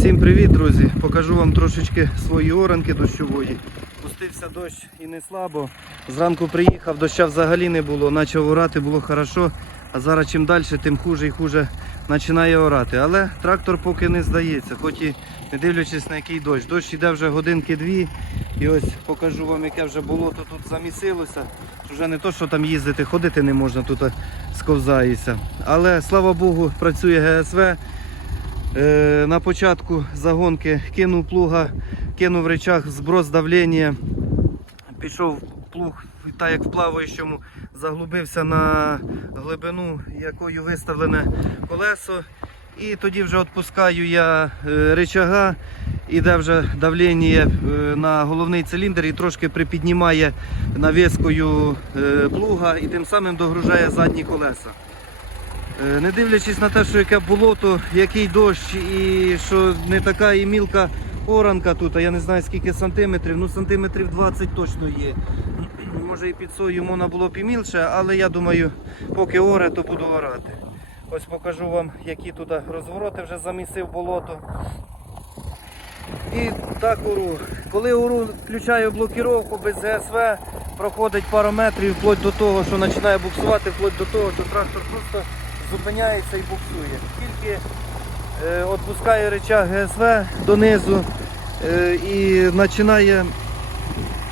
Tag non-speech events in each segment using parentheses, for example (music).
Всім привіт, друзі! Покажу вам трошечки свої оранки дощової. Пустився дощ і не слабо. Зранку приїхав, доща взагалі не було, почав орати, було хорошо. А зараз чим далі, тим хуже і хуже починає орати. Але трактор поки не здається, хоч і не дивлячись на який дощ. Дощ йде вже годинки дві. І ось покажу вам, яке вже болото тут замісилося. Вже не то, що там їздити, ходити не можна, тут сковзається. Але слава Богу, працює ГСВ. Е, на початку загонки кинув плуга, кинув речах зброс давлення, пішов плуг, так як в плаваючому, заглубився на глибину, якою виставлене колесо. І тоді вже відпускаю я е, речага, іде вже давлення е, на головний циліндр і трошки припіднімає навіскою плуга і тим самим догружає задні колеса. Е, Не дивлячись на те, що яке болото, який дощ і що не така і мілка оранка тут, а я не знаю скільки сантиметрів, ну сантиметрів 20 точно є. (clears throat) Може і під сою можна було б і мілше, але я думаю, поки оре, то буду орати. Ось покажу вам, які тут розвороти вже замісив болото. І так уру. Коли уру включаю блокіровку без ГСВ, проходить пару метрів вплоть до того, що починає буксувати, вплоть до того, що трактор просто зупиняється і буксує. Тільки е, відпускаю речах ГСВ донизу е, і починає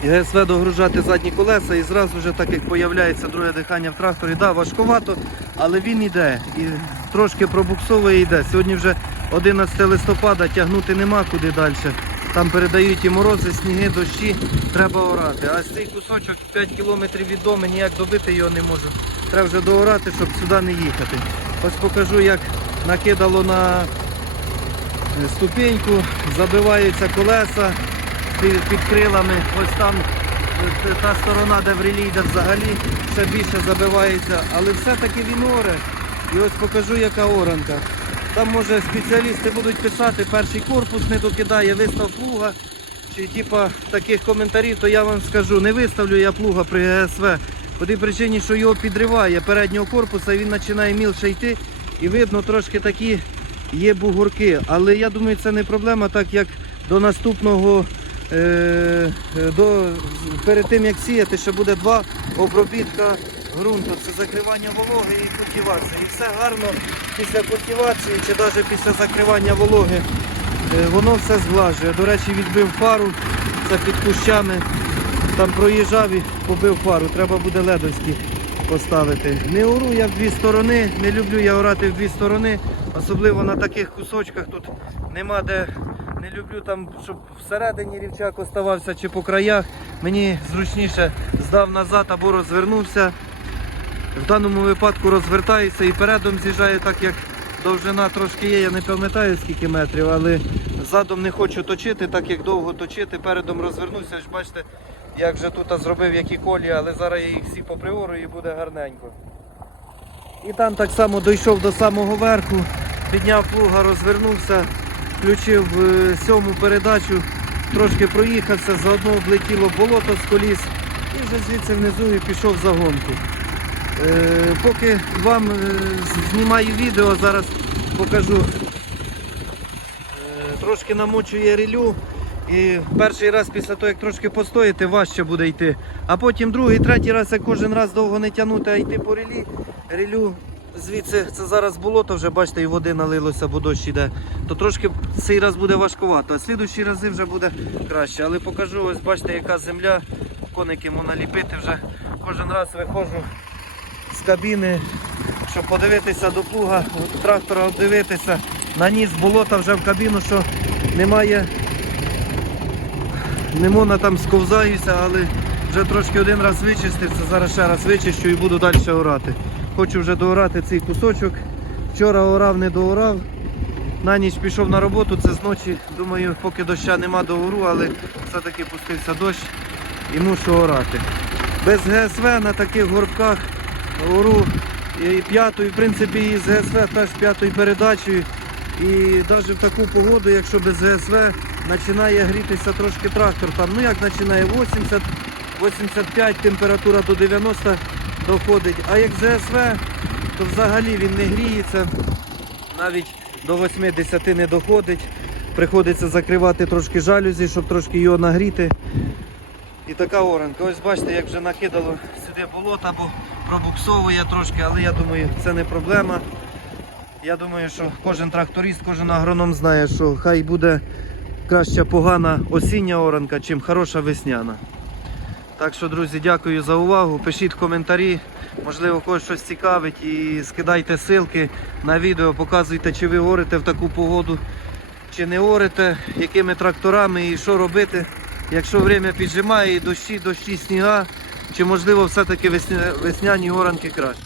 ГСВ догружати задні колеса і зразу вже так як з'являється друге дихання в тракторі. Да, важковато, але він йде і трошки пробуксовує і йде. Сьогодні вже 11 листопада, тягнути нема куди далі. Там передають і морози, сніги, дощі, треба орати. А цей кусочок 5 кілометрів від дому, ніяк добити його не можу. Треба вже доорати, щоб сюди не їхати. Ось покажу, як накидало на е, ступеньку, забиваються колеса під, крилами. Ось там е, та сторона, де в релі йде взагалі, ще більше забивається. Але все-таки він оре. І ось покажу, яка оранка. Там може спеціалісти будуть писати, перший корпус не докидає, вистав плуга. Чи типа таких коментарів, то я вам скажу, не виставлю я плуга при ГСВ. По тій причині, що його підриває переднього корпуса, він починає мілше йти. І видно трошки такі є бугорки. Але я думаю, це не проблема, так як до наступного, е, е, до, перед тим як сіяти, ще буде два обробітка ґрунту. Це закривання вологи і культивація. І все гарно після культивації чи навіть після закривання вологи. е, Воно все зглажує. До речі, відбив фару, це під кущами. Там проїжджав і побив фару. Треба буде ледовські поставити. Не ору я в дві сторони, не люблю я орати в дві сторони, особливо на таких кусочках тут нема де. Не люблю там, щоб всередині рівчак оставався чи по краях. Мені зручніше здав назад або розвернувся. В даному випадку розвертаюся і передом з'їжджаю, так як довжина трошки є, я не пам'ятаю скільки метрів, але задом не хочу точити, так як довго точити, передом розвернуся. Ж бачите, як же тут зробив які колії, але зараз я їх всі поприорую і буде гарненько. І там так само дійшов до самого верху, підняв плуга, розвернувся, включив е, сьому передачу, трошки проїхався, заодно облетіло болото з коліс і вже звідси внизу і пішов в загонку. Е, Поки вам е, знімаю відео, зараз покажу. Е, Трошки намочує релю. І перший раз після того, як трошки постоїти, важче буде йти. А потім другий, третій раз, як кожен раз довго не тягнути, а йти по релі. Релю звідси це зараз болото, вже бачите, і води налилося, бо дощ іде. То трошки цей раз буде важкувато, а слідущі рази вже буде краще. Але покажу, ось бачите, яка земля, коники можна ліпити вже. Кожен раз виходжу кабіни, щоб подивитися до плуга, трактора обдивитися. Наніс болота вже в кабіну, що немає, не можна там сковзаюся, але вже трошки один раз вичистився, зараз ще раз вичищу і буду далі орати. Хочу вже доорати цей кусочок. Вчора орав, не доорав. На ніч пішов на роботу, це зночі, думаю, поки доща нема доору, але все-таки пустився дощ і мушу орати. Без ГСВ на таких горбках ору і п'ятою, в принципі, і з ГСВ теж п'ятою передачею. І навіть в таку погоду, якщо без ГСВ, починає грітися трошки трактор. Там, ну як починає 80, 85, температура до 90 доходить. А як з ГСВ, то взагалі він не гріється, навіть до 80 не доходить. приходиться закривати трошки жалюзі, щоб трошки його нагріти. І така оранка. Ось бачите, як вже накидало сюди болото, бо пробуксовує трошки, але я думаю, це не проблема. Я думаю, що кожен тракторист, кожен агроном знає, що хай буде краща погана осіння оранка, чим хороша весняна. Так що, друзі, дякую за увагу. Пишіть коментарі, можливо, когось щось цікавить і скидайте ссылки на відео, показуйте, чи ви орите в таку погоду, чи не орите, якими тракторами і що робити, якщо время піджимає, і дощі, дощі, сніга, чи можливо все-таки весня- весняні оранки краще.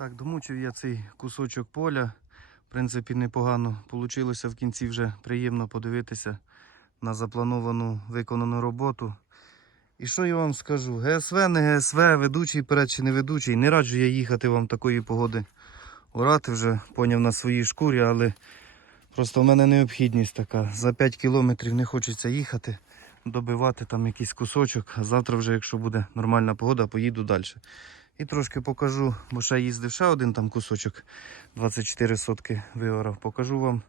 Так, домучив я цей кусочок поля. В принципі, непогано вийшло в кінці вже приємно подивитися на заплановану виконану роботу. І що я вам скажу? ГСВ, не ГСВ, ведучий перед чи не ведучий. Не раджу я їхати вам такої погоди. Орати вже поняв на своїй шкурі, але просто в мене необхідність така. За 5 кілометрів не хочеться їхати, добивати там якийсь кусочок, а завтра вже, якщо буде нормальна погода, поїду далі. І трошки покажу, бо ще їздив ще один там кусочок 24 сотки виорав. Покажу вам,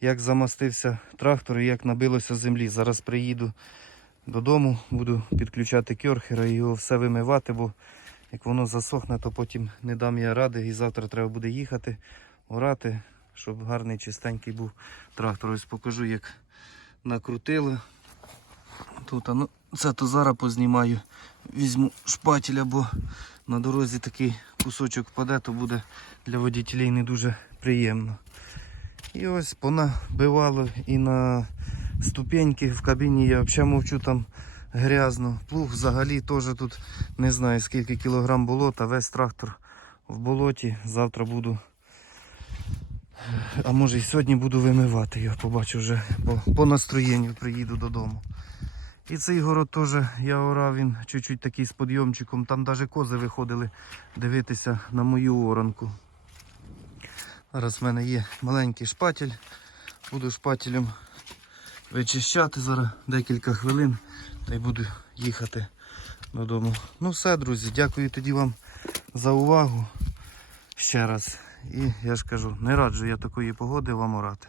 як замастився трактор і як набилося землі. Зараз приїду додому, буду підключати кьорхера і його все вимивати, бо як воно засохне, то потім не дам я ради. І завтра треба буде їхати, орати, щоб гарний чистенький був трактор. Ось покажу, як накрутили. Тут, ну, це то зараз познімаю. Візьму шпателя, бо на дорозі такий кусочок впаде, то буде для водітелей не дуже приємно. І ось понабивало і на ступеньки в кабіні, я взагалі мовчу там грязно. Плуг взагалі теж тут не знаю скільки кілограм болота, весь трактор в болоті. Завтра буду, а може і сьогодні буду вимивати його, побачу вже по, по настроєнню приїду додому. І цей город теж я орав, він чуть-чуть такий з підйомчиком. Там навіть кози виходили дивитися на мою оранку. Зараз в мене є маленький шпатель. Буду шпателем вичищати зараз декілька хвилин та й буду їхати додому. Ну все, друзі, дякую тоді вам за увагу ще раз. І я ж кажу, не раджу я такої погоди вам орати.